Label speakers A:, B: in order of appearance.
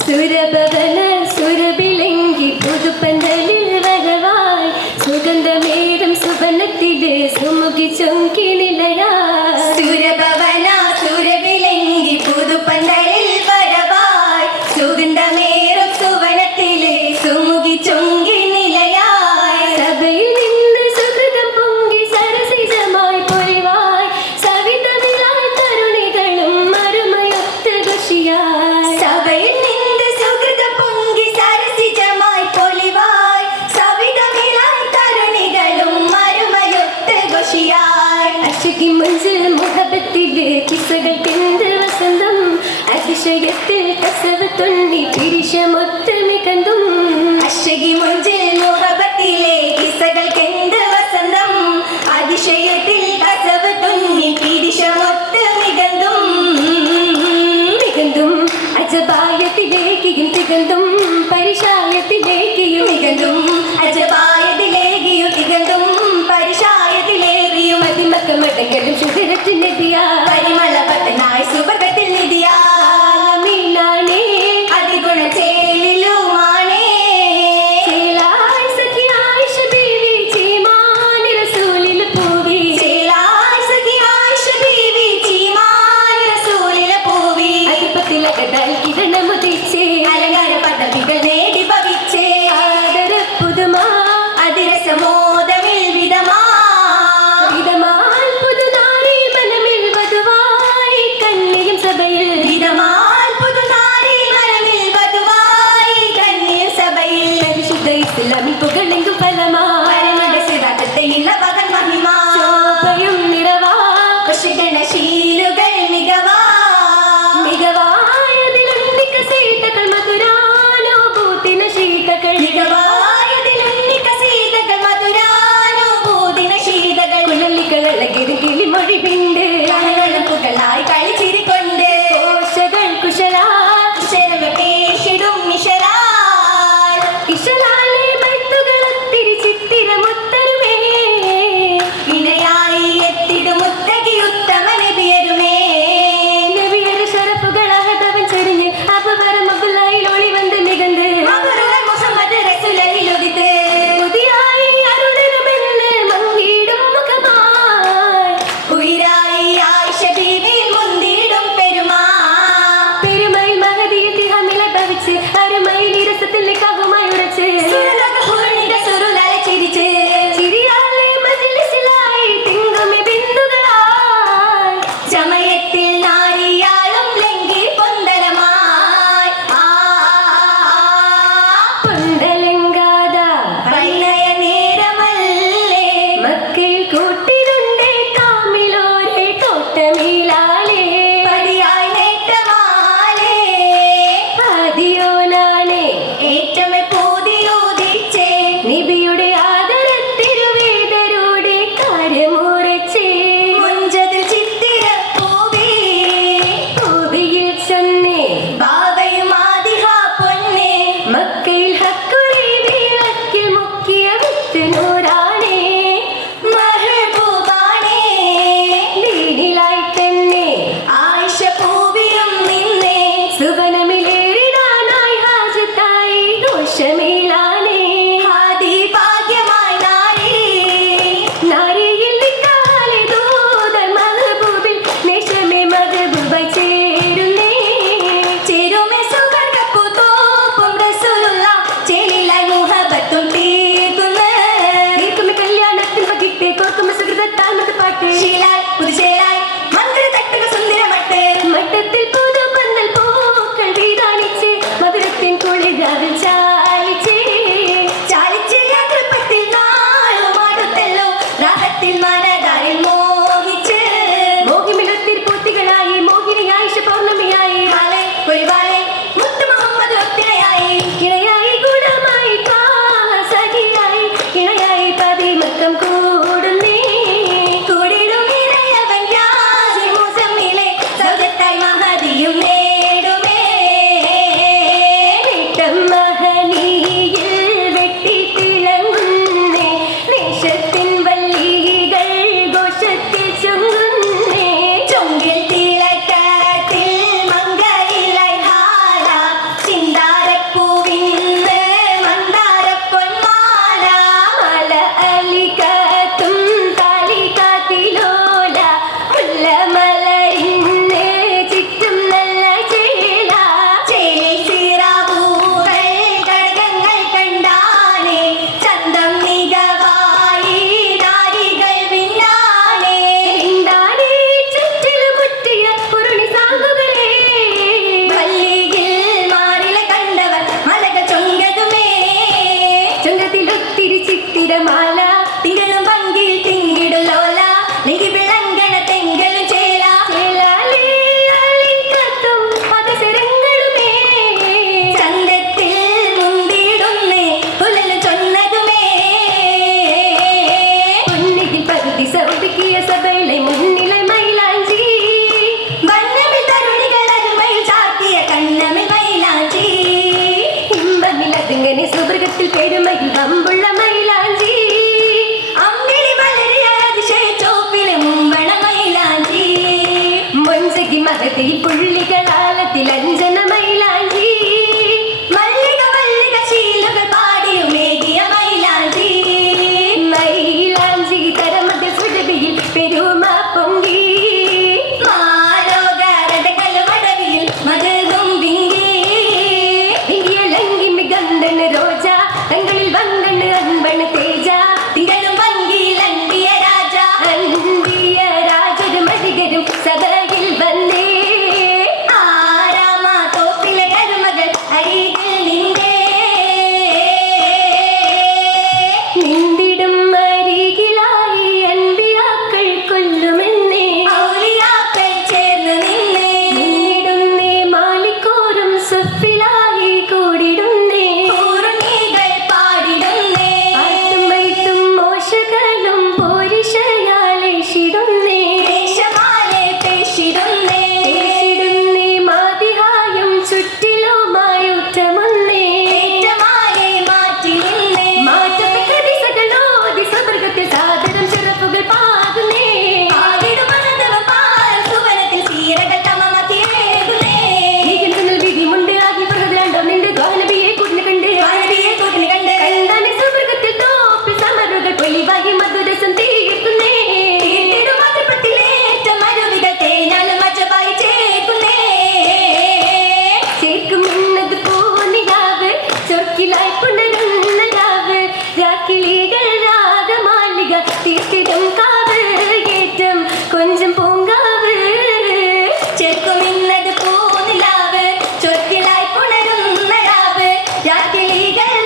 A: സുരഭവന സുരഭിലങ്കി പുതുപ്പന്തലിൽ വരവായി. സുഗന്ധമേറും സുവനത്തിൽ സുമുഖി ചൊങ്കി
B: ശിലാൽ പുതുശ്ശേരി
A: தகதி
C: புள்ளிகள் Yeah.